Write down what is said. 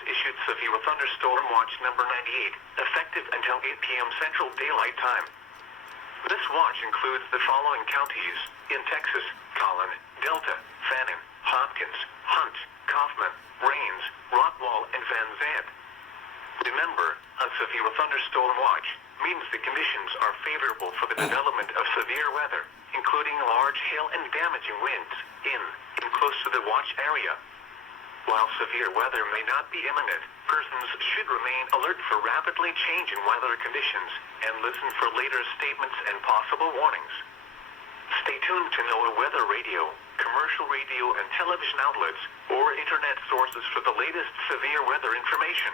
has issued severe thunderstorm watch number 98, effective until 8 p.m. Central Daylight Time. This watch includes the following counties in Texas: Collin, Delta, Fannin, Hopkins, Hunt, Kaufman, Rains, Rockwall, and Van Zandt. Remember, a severe thunderstorm watch means the conditions are favorable for the development of severe weather, including large hail and damaging winds in and close to the watch area. While severe weather may not be imminent, persons should remain alert for rapidly changing weather conditions and listen for later statements and possible warnings. Stay tuned to NOAA weather radio, commercial radio and television outlets, or internet sources for the latest severe weather information.